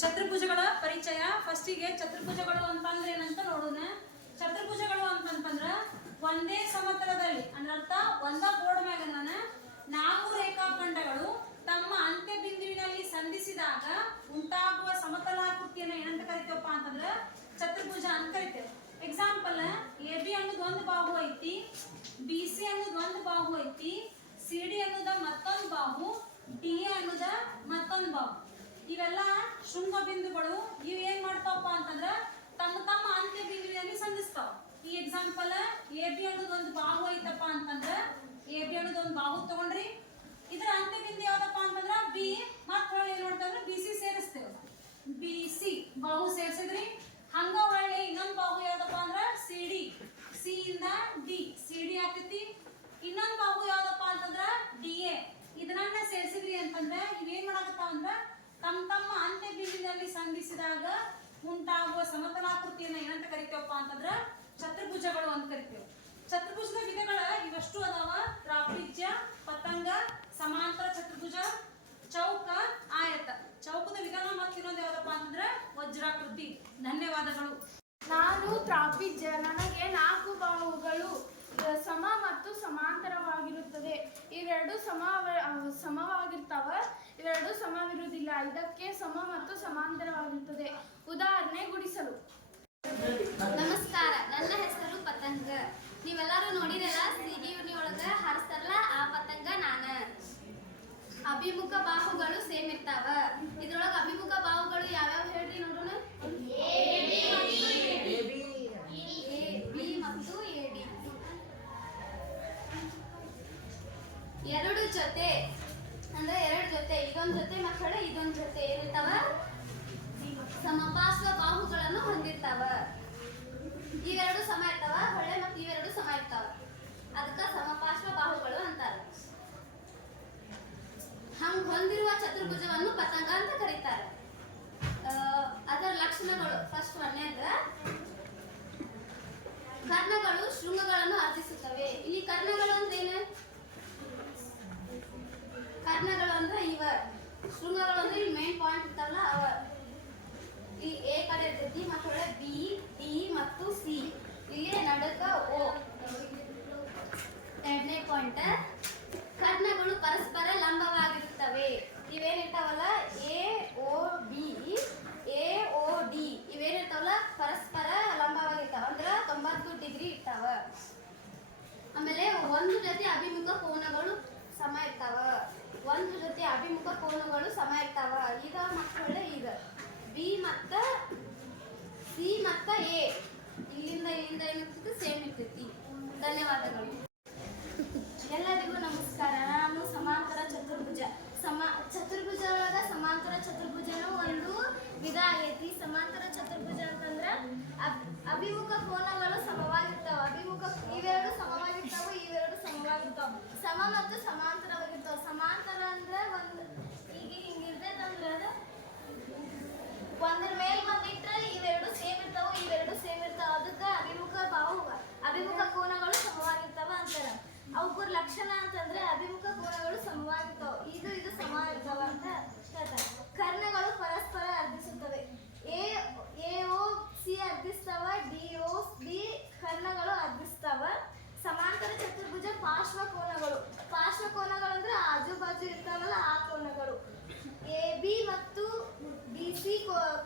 ಚತುರ್ಭುಜಗಳ ಪರಿಚಯ. ಫಸ್ಟಿಗೆ ಚತುರ್ಭುಜಗಳು ಅಂತಂದ್ರೆ ಏನಂತ ನೋಡೋಣ. ಚತುರ್ಭುಜಗಳು ಅಂತಂತಂದ್ರ ಒಂದೇ ಸಮತಲದಲ್ಲಿ ಅರ್ಥ ಒಂದ ಬೋರ್ಡ್ ಮ್ಯಾಗ ನಾಲ್ಕು ರೇಖಾಖಂಡಗಳು ತಮ್ಮ ಅಂತ್ಯ ಬಿಂದುವಿನಲ್ಲಿ ಸಂಧಿಸಿದಾಗ ಉಂಟಾಗುವ ಸಮತಲಾಕೃತಿಯನ್ನು ಏನಂತ ಕರಿತೇವಪ್ಪ ಅಂತಂದ್ರ ಚತುರ್ಭುಜ ಅಂತ ಕರಿತೇವೆ. ಎಕ್ಸಾಂಪಲ್, ಎ ಬಿ ಅನ್ನೋದು ಒಂದು ಬಾಹು ಐತಿ, ಬಿ ಸಿ ಅನ್ನೋದು ಒಂದು ಬಾಹು ಐತಿ, ಸಿ ಡಿ ಅನ್ನೋದ ಮತ್ತೊಂದು ಬಾಹು, ಡಿ ಎ ಅನ್ನೋದ ಮತ್ತೊಂದು ಬಾಹು. ಇವೆಲ್ಲ ಶೃಂಗ ಬಿಂದುಗಳು. ಇವು ಏನ್ ಮಾಡ್ತಾವಪ್ಪ ಅಂತಂದ್ರ ತಮ್ಮ ತಮ್ಮ ಅಂತ್ಯ ಬಿಂದುವಿನಲ್ಲಿ ಸಂಧಿಸ್ತಾವ. ಈ ಎಕ್ಸಾಂಪಲ್, ಎ ಬಿ ಅನ್ನೋದು ಒಂದು ಬಾಹು ಐತಪ್ಪ ಅಂತಂದ್ರ ಎ ಬಿ ಅನ್ನೋದು ಒಂದು ಬಾಹು ತಗೊಂಡ್ರಿ, ಇದರ ಅಂತ್ಯ ಬಿಂದು ಯಾವ್ದಪ್ಪ ಅಂತಂದ್ರ ಬಿ. ಮತ್ತೆ ಹೊಳ್ಳಿ ಏನ್ ಮಾಡ್ತಾವ್ರ ಬಿ ಸಿ ಸೇರಿಸ್ತೇವೆ. ಬಿ ಸಿ ಬಾಹು ಸೇರಿಸಿದ್ರಿ. ಹಂಗ ಹೊಳ್ಳಿ ಇನ್ನೊಂದು ಬಾಹು ಯಾವ್ದಪ್ಪ ಅಂದ್ರ ಸಿ ಡಿ, ಸಿ ಇಂದ ಡಿ, ಸಿ ಡಿ ಆಗ್ತೈತಿ. ಇನ್ನೊಂದು ಬಾಹು ಯಾವ್ದಪ್ಪ ಅಂತಂದ್ರ ಡಿ ಎ, ಇದನ್ನ ಸೇರಿಸಿದ್ರಿ ಅಂತಂದ್ರೆ ಇವೇನ್ ಮಾಡಕತ್ತಾವ ಅಂದ್ರ ತಮ್ಮ ತಮ್ಮ ಅಂತ್ಯ ಬಿಂದುವಿನಲ್ಲಿ ಸಂಧಿಸಿದಾಗ ಉಂಟಾಗುವ ಸಮತಲಾಕೃತಿಯನ್ನ ಏನಂತ ಕರಿತೇವಪ್ಪ ಅಂತಂದ್ರ ಚತುರ್ಭುಜಗಳು ಅಂತ ಕರಿತೇವೆ. ಚತುರ್ಭುಜದ ವಿಧಗಳ ಇವಷ್ಟು ಅದಾವ. ತ್ರಾಪಿಜ್ಯ, ಪತಂಗ, ಸಮಾಂತರ ಚತುರ್ಭುಜ, ಚೌಕ, ಆಯತ. ಚೌಕದ ವಿಧಾನ ಮತ್ತೆ ಇನ್ನೊಂದು ಯಾವ್ದಪ್ಪ ಅಂತಂದ್ರೆ ವಜ್ರಾಕೃತಿ. ಧನ್ಯವಾದಗಳು. ನಾನು ತ್ರಾಪಿಜ್ಯ. ನನಗೆ 4 ಬಾಹುಗಳು ಸಮ ಮತ್ತು ಸಮಾಂತರವಾಗಿರುತ್ತದೆ. ಇವೆರಡು ಸಮವಾಗಿರ್ತಾವ, ಇವೆರಡು ಸಮವಿರುವುದಿಲ್ಲ. ಇದಕ್ಕೆ ಸಮ ಮತ್ತು ಸಮಾಂತರವಾಗಿರುತ್ತದೆ. ಉದಾಹರಣೆ ಗುಡಿಸಲು. ನಮಸ್ಕಾರ, ನನ್ನ ಹೆಸರು ಪತಂಗ. ನೀವೆಲ್ಲರೂ ನೋಡಿರಲ್ಲ ಸಿಗಿಯುನಿ ಒಳಗ ಹಾರಿಸ್ತಾರಲ್ಲ ಆ ಪತಂಗ ನಾನ. ಅಭಿಮುಖ ಬಾಹುಗಳು ಸೇಮ್ ಇರ್ತಾವ. ಇದ್ರೊಳಗ ಅಭಿಮುಖ ಬಾಹುಗಳು ಯಾವ್ಯಾವ ಹೇಳ್ರಿ ನೋಡೋಣ. ಎ ಬಿ ಮತ್ತು ಎ ಡಿ. ಎರಡು ಜೊತೆ ಅಂದ್ರೆ ಎರಡು ಜೊತೆ, ಇದೊಂದು ಜೊತೆ ಮಕ್ಕಳ ಇದೊಂದು ಜೊತೆ ಏನಿರ್ತಾವ ಸಮಪಾರ್ಶ್ವ ಬಾಹುಗಳನ್ನು ಹೊಂದಿರ್ತಾವ. ಇವೆರಡು ಸಮ ಇರ್ತಾವ, ಹೊಳೆ ಮತ್ತು ಇವೆರಡು ಸಮ ಇರ್ತಾವ. ಅದಕ್ಕ ಸಮಪಾರ್ಶ್ವ ಬಾಹುಗಳು ಅಂತಾರ. ಹಂಗ ಹೊಂದಿರುವ ಚತುರ್ಭುಜವನ್ನು ಪತಂಗ ಅಂತ ಕರೀತಾರೆ. ಅದರ ಲಕ್ಷಣಗಳು ಫಸ್ಟ್ ಒಂದೇದ ಕರ್ಣಗಳು ಶೃಂಗಗಳನ್ನು ಅರ್ಧಿಸುತ್ತವೆ. ಇಲ್ಲಿ ಕರ್ಣಗಳು ಅಂದ್ರೆ ಏನು? ಕರ್ಣಗಳು ಅಂದ್ರೆ ಇವ, ಶೃಂಗಗಳು ಅಂದ್ರೆ ಇಲ್ಲಿ ಮೇನ್ ಪಾಯಿಂಟ್ ಇರ್ತಾವಲ್ಲ ಅವ. ಇಲ್ಲಿ ಎ ಕಡೆ ಇರ್ತೈತಿ, ಮತ್ತೊಳ್ಳೆ ಬಿ, ಡಿ ಮತ್ತು ಸಿ. ಇಲ್ಲಿ ನಡುಕ ಓ. ಎರಡನೇ ಪಾಯಿಂಟ್, ಕರ್ಣಗಳು ಪರಸ್ಪರ ಲಂಬವಾಗಿರುತ್ತವೆ. ಇವೇನಿರ್ತಾವಲ್ಲ A O B, A O D, ಇವೇನಿರ್ತಾವಲ್ಲ ಪರಸ್ಪರ ಲಂಬವಾಗಿರ್ತಾವ, ಅಂದ್ರೆ 90 ಡಿಗ್ರಿ ಇರ್ತಾವ. ಆಮೇಲೆ ಒಂದು ಜೊತೆ ಅಭಿಮುಖ ಕೋನಗಳು ಸಮ ಇರ್ತಾವ. ಒಂದು ಜೊತೆ ಅಭಿಮುಖ ಕೋನಗಳು ಸಮ ಇರ್ತಾವ. ಈಗ ಮಕ್ಕಳೇ ಈಗ ಬಿ ಮತ್ತ ಸಿ ಮತ್ತ ಎ ಇಲ್ಲಿಂದ ಏನಿರ್ತೈತಿ ಸೇಮ್ ಇರ್ತೈತಿ. ಧನ್ಯವಾದಗಳು. ಎಲ್ಲರಿಗೂ ನಮಸ್ಕಾರ. ನಾನು ಸಮಾಂತರ ಚತುರ್ಭುಜ. ಚತುರ್ಭುಜ ಒಳಗ ಸಮಾಂತರ ಚತುರ್ಭುಜನು ಒಂದು ವಿಧ ಆಗೈತಿ. ಸಮಾಂತರ ಚತುರ್ಭುಜ ಅಂತಂದ್ರ ಅಭಿಮುಖ ಕೋನಗಳು ಸಮವಾಗಿರ್ತಾವ. ಇವೆರಡು ಸಮವಾಗಿರ್ತಾವ, ಇವೆರಡು ಸಮವಾಗಿರ್ತಾವ. ಸಮ ಮತ್ತು ಸಮಾಂತರವಾಗಿರ್ತಾವ. ಸಮಾಂತರ ಅಂದ್ರೆ ಒಂದು ಈಗ ಹಿಂಗಿರ್ತೈತಂದ್ರ ಒಂದ್ರ ಮೇಲೆ ಒಂದಿಟ್ರೆ ಇವೆರಡು ಸೇಮ್ ಇರ್ತಾವ, ಇವೆರಡು ಸೇಮ್ ಇರ್ತಾವ. ಅದಕ್ಕೆ ಅಭಿಮುಖ ಕೋನಗಳು ಸಮವಾಗಿರ್ತಾವ ಅಂತಾರ. ಅವಕ್ಕೂರ್ ಲಕ್ಷಣ ಅಂತಂದ್ರೆ ಅಭಿಮುಖ ಕೋನಗಳು ಸಮವಾಗಿರ್ತಾವ, ಇದು ಸಮ ಇರ್ತಾವ ಅಂತ ಹೇಳ್ತಾರೆ. ಕರ್ಣಗಳು ಪರಸ್ಪರ ಅರ್ಧಿಸುತ್ತವೆ. ಎ ಓ ಸಿ ಅರ್ಧಿಸ್ತಾವ, ಡಿ ಓ ಬಿ ಕರ್ಣಗಳು ಅರ್ಧಿಸ್ತಾವ. ಸಮಾಂತರ ಚತುರ್ಭುಜ ಪಾರ್ಶ್ವ ಕೋನಗಳು ಅಂದ್ರೆ ಆಜು ಬಾಜು ಇರ್ತಾವಲ್ಲ ಆ ಕೋನಗಳು. ಎ ಬಿ ಮತ್ತು ಡಿ ಸಿ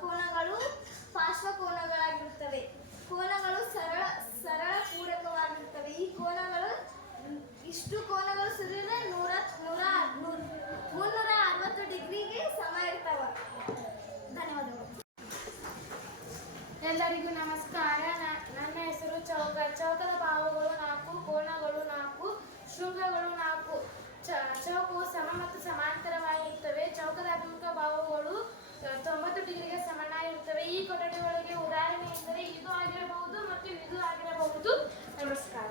ಕೋನಗಳು ಪಾರ್ಶ್ವ ಕೋನಗಳಾಗಿರುತ್ತವೆ. ಕೋನಗಳು ಸರಳ ಪೂರಕವಾಗಿರುತ್ತವೆ. ಈ ಕೋನಗಳು ಇಷ್ಟು ಕೋನಗಳು ಸೇರಿದ್ರೆ 360 ಡಿಗ್ರಿಗೆ ಸಮ ಇರ್ತಾವ. ಧನ್ಯವಾದಗಳು. ಎಲ್ಲರಿಗೂ ನಮಸ್ಕಾರ. ನನ್ನ ಹೆಸರು ಚೌಕ. ಚೌಕದ ಬಾಹುಗಳು 4, ಕೋನಗಳು 4, ಶೃಂಗಗಳು 4. ಚೌಕವು ಸಮ ಮತ್ತು ಸಮಾಂತರವಾಗಿರುತ್ತವೆ. ಚೌಕದ ಅಭಿಮುಖ ಬಾಹುಗಳು 90 ಡಿಗ್ರಿಗೆ ಸಮನಾಗಿರುತ್ತವೆ. ಈ ಕೊಠಡಿಗಳಿಗೆ ಉದಾಹರಣೆ ಎಂದರೆ ಇದು ಆಗಿರಬಹುದು ಮತ್ತು ಇದು ಆಗಿರಬಹುದು. ನಮಸ್ಕಾರ.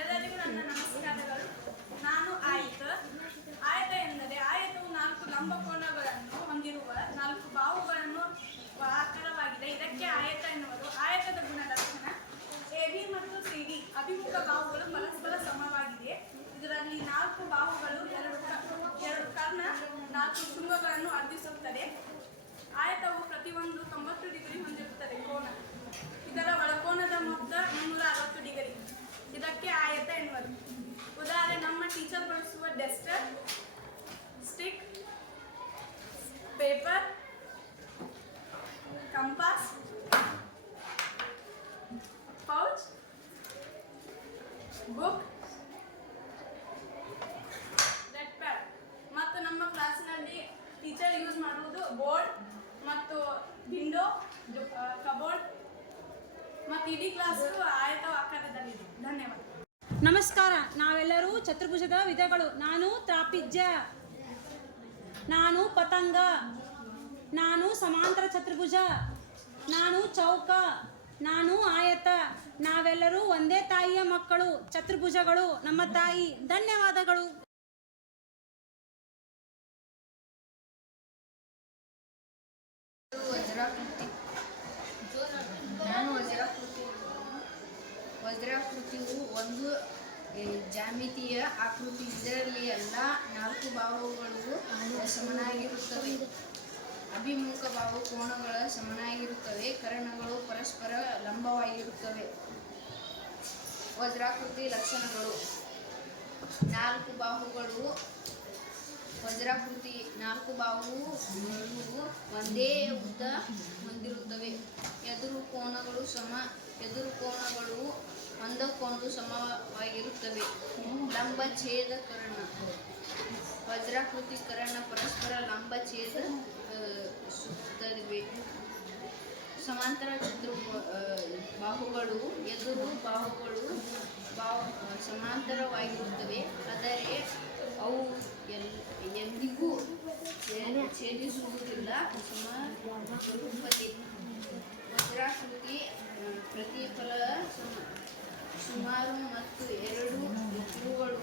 ಎಲ್ಲರಿಗೂ ನನ್ನ ನಮಸ್ಕಾರಗಳು. ನಾನು ಆಯತ ಎಂದರೆ ಆಯತವು 4 ಲಂಬ ಕೋನಗಳನ್ನು ಹೊಂದಿರುವ 4 ಬಾಹುಗಳನ್ನು ಆಕಾರವಾಗಿದೆ. ಇದಕ್ಕೆ ಆಯತ ಎನ್ನುವರು. ಆಯತದ ಗುಣಲಕ್ಷಣ ಎ ಬಿ ಮತ್ತು ಸಿ ಡಿ ಅಭಿಮುಖ ಬಾಹುಗಳು ಪರಸ್ಪರ ಸಮವಾಗಿದೆ. ಇದರಲ್ಲಿ 4 ಬಾಹುಗಳು, 2 ಕರ್ಣ ಇದಕ್ಕೆ ಆಯತ ಎನ್ನುವರು. ಉದಾಹರಣೆ, ನಮ್ಮ ಟೀಚರ್ ಬಳಸುವ Duster, stick, paper, compass, pouch, book, red pad. ಮತ್ತು ನಮ್ಮ ಕ್ಲಾಸಿನಲ್ಲಿ ಟೀಚರ್ ಯೂಸ್ ಮಾಡುವುದು ಬೋರ್ಡ್ ಮತ್ತು ವಿಂಡೋ, ಕಬೋರ್ಡ್ ಮತ್ತು ಇಡೀ ಕ್ಲಾಸು ಆಯತ ಆಕಾರದಲ್ಲಿದೆ. ಧನ್ಯವಾದ. ನಮಸ್ಕಾರ. ನಾವೆಲ್ಲರೂ ಚತುರ್ಭುಜದ ವಿಧಗಳು. ನಾನು ತ್ರಾಪಿಜ್ಯ, ನಾನು ಪತಂಗ, ನಾನು ಸಮಾಂತರ ಚತುರ್ಭುಜ, ನಾನು ಚೌಕ, ನಾನು ಆಯತ. ನಾವೆಲ್ಲರೂ ಒಂದೇ ತಾಯಿಯ ಮಕ್ಕಳು, ಚತುರ್ಭುಜಗಳು ನಮ್ಮ ತಾಯಿ. ಧನ್ಯವಾದಗಳು. ವಜ್ರಾಕೃತಿಯು ಒಂದು ಜ್ಯಾಮಿತೀಯ ಆಕೃತಿ. ಇದರಲ್ಲಿ ಎಲ್ಲ 4 ಬಾಹುಗಳು ಸಮನಾಗಿರುತ್ತವೆ. ಅಭಿಮುಖ ಬಾಹು ಕೋನಗಳು ಸಮನಾಗಿರುತ್ತವೆ. ಕರ್ಣಗಳು ಪರಸ್ಪರ ಲಂಬವಾಗಿರುತ್ತವೆ. ವಜ್ರಾಕೃತಿ ಲಕ್ಷಣಗಳು: 4 ಬಾಹುಗಳು. ವಜ್ರಾಕೃತಿ 4 ಬಾಹುಗಳು ಒಂದೇ ಉದ್ದ ಹೊಂದಿರುತ್ತವೆ. ಎದುರು ಕೋನಗಳು ಒಂದಕ್ಕೊಂದು ಸಮವಾಗಿರುತ್ತವೆ. ಲಂಬ ಛೇದ ಕರ್ಣ. ವಜ್ರಾಕೃತಿ ಕರ್ಣ ಪರಸ್ಪರ ಲಂಬ ಛೇದಿಸುತ್ತವೆ. ಸಮಾಂತರ ಬಾಹುಗಳು. ಎದುರು ಬಾಹುಗಳು ಸಮಾಂತರವಾಗಿರುತ್ತವೆ, ಆದರೆ ಅವು ಎಂದಿಗೂ ಛೇದಿಸುವುದಿಲ್ಲ. ಸಮರೂಪತೆ. ವಜ್ರಾಕೃತಿ ಪ್ರತಿಫಲ ಸುಮಾರು ಮತ್ತು 2 ಇವುಗಳು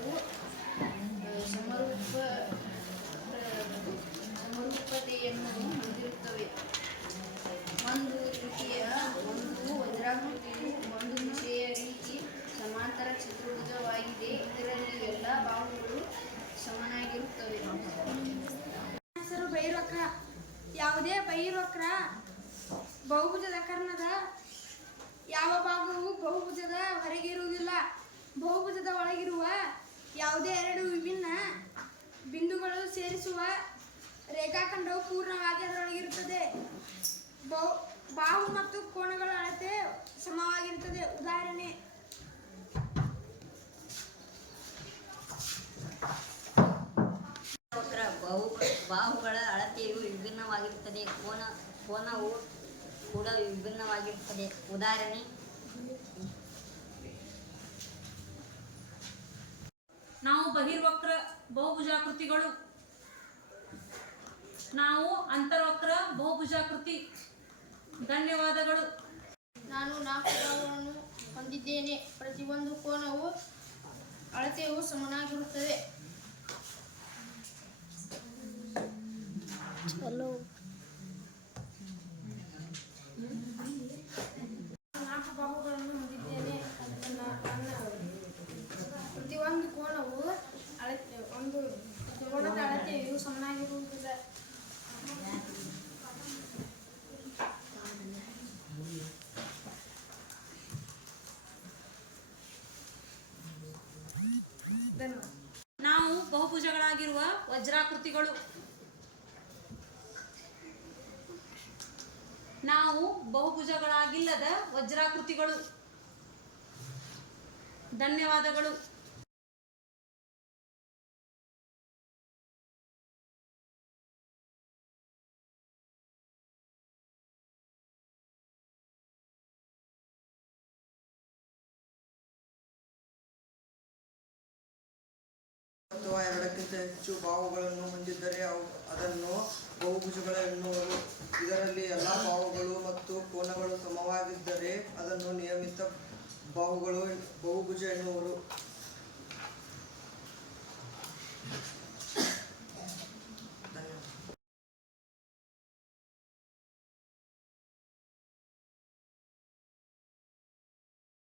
ಸಮರೂಪತೆಯನ್ನು ಹೊಂದಿರುತ್ತವೆ. ಒಂದು ವಜ್ರಾಕೃತಿಯು ಒಂದು ದಿಶೆಯ ರೀತಿ ಸಮಾಂತರ ಚತುರ್ಭುಜವಾಗಿದೆ. ಇದರಲ್ಲಿ ಎಲ್ಲ ಬಾಹುಗಳು ಸಮನಾಗಿರುತ್ತವೆ. ಹೆಸರು ಬಹಿರ್ವಕ್ರ. ಯಾವುದೇ ಬಹಿರ್ವಕ್ರ ಬಹುಭುಜದ ಕರ್ಣದ ಯಾವ ಭಾಗವು ಬಹುಭುಜದ ಹೊರಗಿರುವುದಿಲ್ಲ. ಬಹುಭುಜದ ಒಳಗಿರುವ ಯಾವುದೇ 2 ವಿಭಿನ್ನ ಬಿಂದುಗಳು ಸೇರಿಸುವ ರೇಖಾಖಂಡವು ಪೂರ್ಣವಾಗಿ ಅದರೊಳಗಿರುತ್ತದೆ. ಬಾಹು ಮತ್ತು ಕೋನಗಳ ಅಳತೆ ಸಮವಾಗಿರುತ್ತದೆ. ಉದಾಹರಣೆ, ವಕ್ರ ಬಾಹುಗಳ ಅಳತೆಯು ವಿಭಿನ್ನವಾಗಿರುತ್ತದೆ. ಕೋನವು ಕೂಡ ವಿಭಿನ್ನವಾಗಿರುತ್ತದೆ. ಉದಾಹರಣೆ, ನಾವು ಬಹಿರ್ವಕ್ರ ಬಹುಭುಜಾಕೃತಿಗಳು. ನಾವು ಅಂತರ್ವಕ್ರ ಬಹುಭುಜಾಕೃತಿ. ಧನ್ಯವಾದಗಳು. ನಾನು 4 ಬಾಹುಗಳನ್ನು ಹೊಂದಿದ್ದೇನೆ. ಪ್ರತಿಯೊಂದು ಕೋನವು ಅಳತೆಯು ಸಮನಾಗಿರುತ್ತದೆ. ಚಲೋ. 4 ಬಾಹುಗಳನ್ನು ಹೊಂದಿದ್ದೇನೆ. ಪ್ರತಿಯೊಂದು ಕೋನವು ಒಂದು ಕೋನದ ಅಳತೆಯು ಸಮನಾಗಿರುವುದಿಲ್ಲ. ನಾವು ಬಹುಭುಜಗಳಾಗಿರುವ ವಜ್ರಾಕೃತಿಗಳು. ನಾವು ಬಹುಭುಜಗಳಾಗಿಲ್ಲದ ವಜ್ರಾಕೃತಿಗಳು. ಧನ್ಯವಾದಗಳು. ಅಥವಾ 2ಕ್ಕಿಂತ ಹೆಚ್ಚು ಬಾಹುಗಳನ್ನು ಹೊಂದಿದ್ದರೆ ಅದನ್ನು ಬಹುಭುಜಗಳು ಎನ್ನುವರು. ಇದರಲ್ಲಿ ಎಲ್ಲ ಬಾಹುಗಳು ಮತ್ತು ಕೋನಗಳು ಸಮವಾಗಿದ್ದರೆ ಅದನ್ನು ನಿಯಮಿತ ಬಹುಭುಜ ಎನ್ನುವರು.